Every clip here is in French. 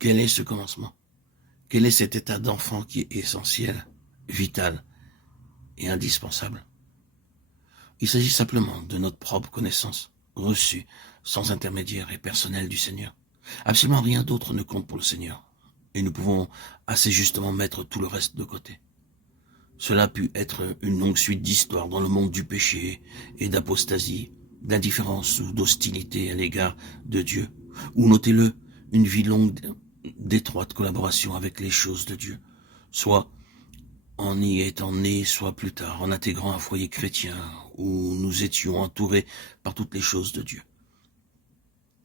Quel est ce commencement? Quel est cet état d'enfant qui est essentiel, vital et indispensable? Il s'agit simplement de notre propre connaissance, reçue, sans intermédiaire et personnelle du Seigneur. Absolument rien d'autre ne compte pour le Seigneur, et nous pouvons assez justement mettre tout le reste de côté. Cela a pu être une longue suite d'histoires dans le monde du péché et d'apostasie, d'indifférence ou d'hostilité à l'égard de Dieu, ou notez-le, une vie longue d'étroite collaboration avec les choses de Dieu, soit en y étant nés, soit plus tard, en intégrant un foyer chrétien où nous étions entourés par toutes les choses de Dieu.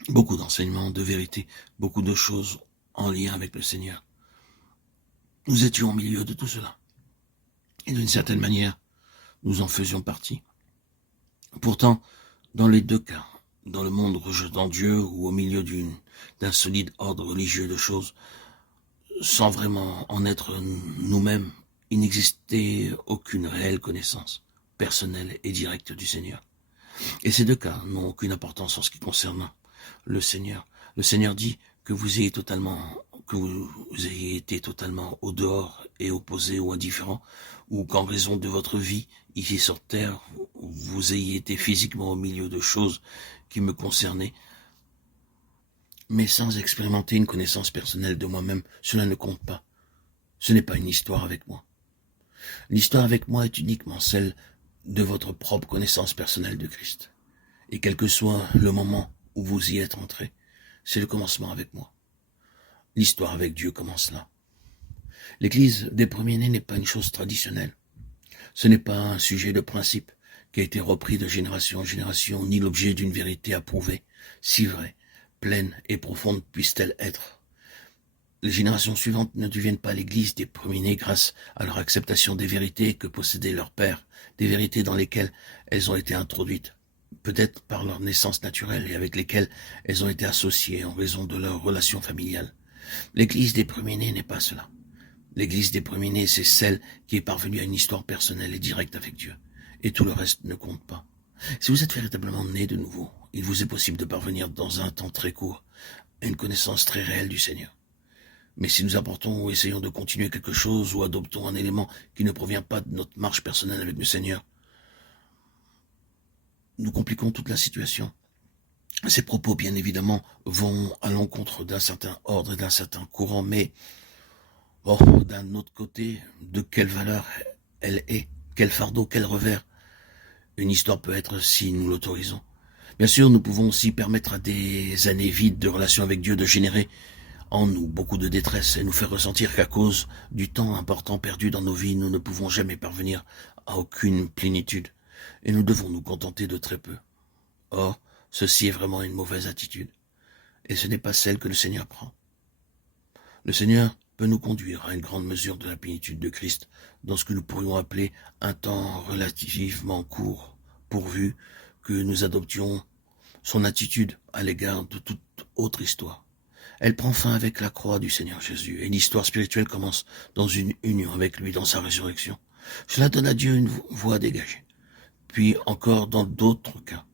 Beaucoup d'enseignements, de vérités, beaucoup de choses en lien avec le Seigneur. Nous étions au milieu de tout cela. Et d'une certaine manière, nous en faisions partie. Pourtant, dans les deux cas, dans le monde rejetant Dieu ou au milieu d'un solide ordre religieux de choses, sans vraiment en être nous-mêmes, il n'existait aucune réelle connaissance personnelle et directe du Seigneur. Et ces deux cas n'ont aucune importance en ce qui concerne le Seigneur. Le Seigneur dit que vous ayez été totalement au dehors et opposé ou indifférent, ou qu'en raison de votre vie ici sur terre, vous ayez été physiquement au milieu de choses qui me concernaient, mais sans expérimenter une connaissance personnelle de moi-même, cela ne compte pas. Ce n'est pas une histoire avec moi. L'histoire avec moi est uniquement celle de votre propre connaissance personnelle de Christ. Et quel que soit le moment où vous y êtes entré, c'est le commencement avec moi. L'histoire avec Dieu commence là. L'Église des premiers-nés n'est pas une chose traditionnelle. Ce n'est pas un sujet de principe qui a été repris de génération en génération, ni l'objet d'une vérité approuvée, si vraie, pleine et profonde puisse-t-elle être. Les générations suivantes ne deviennent pas l'Église des premiers-nés grâce à leur acceptation des vérités que possédait leur père, des vérités dans lesquelles elles ont été introduites, peut-être par leur naissance naturelle et avec lesquelles elles ont été associées en raison de leur relation familiale. L'Église des premiers-nés n'est pas cela. L'Église des premiers-nés, c'est celle qui est parvenue à une histoire personnelle et directe avec Dieu. Et tout le reste ne compte pas. Si vous êtes véritablement né de nouveau, il vous est possible de parvenir dans un temps très court à une connaissance très réelle du Seigneur. Mais si nous apportons ou essayons de continuer quelque chose ou adoptons un élément qui ne provient pas de notre marche personnelle avec le Seigneur, nous compliquons toute la situation. Ces propos, bien évidemment, vont à l'encontre d'un certain ordre et d'un certain courant, mais d'un autre côté, de quelle valeur elle est, quel fardeau, quel revers une histoire peut être si nous l'autorisons. Bien sûr, nous pouvons aussi permettre à des années vides de relation avec Dieu de générer en nous beaucoup de détresse et nous faire ressentir qu'à cause du temps important perdu dans nos vies, nous ne pouvons jamais parvenir à aucune plénitude et nous devons nous contenter de très peu. Or, ceci est vraiment une mauvaise attitude et ce n'est pas celle que le Seigneur prend. Le Seigneur peut nous conduire à une grande mesure de la plénitude de Christ dans ce que nous pourrions appeler un temps relativement court, pourvu que nous adoptions son attitude à l'égard de toute autre histoire. Elle prend fin avec la croix du Seigneur Jésus, et l'histoire spirituelle commence dans une union avec lui dans sa résurrection. Cela donne à Dieu une voie dégagée. Puis encore dans d'autres cas,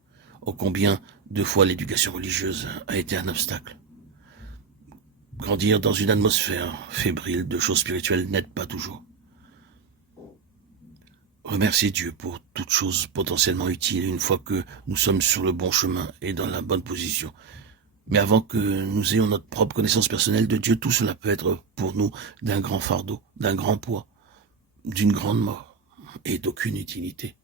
ô combien de fois l'éducation religieuse a été un obstacle. Grandir dans une atmosphère fébrile de choses spirituelles n'aide pas toujours. Remerciez Dieu pour toute chose potentiellement utile une fois que nous sommes sur le bon chemin et dans la bonne position. Mais avant que nous ayons notre propre connaissance personnelle de Dieu, tout cela peut être pour nous d'un grand fardeau, d'un grand poids, d'une grande mort et d'aucune utilité.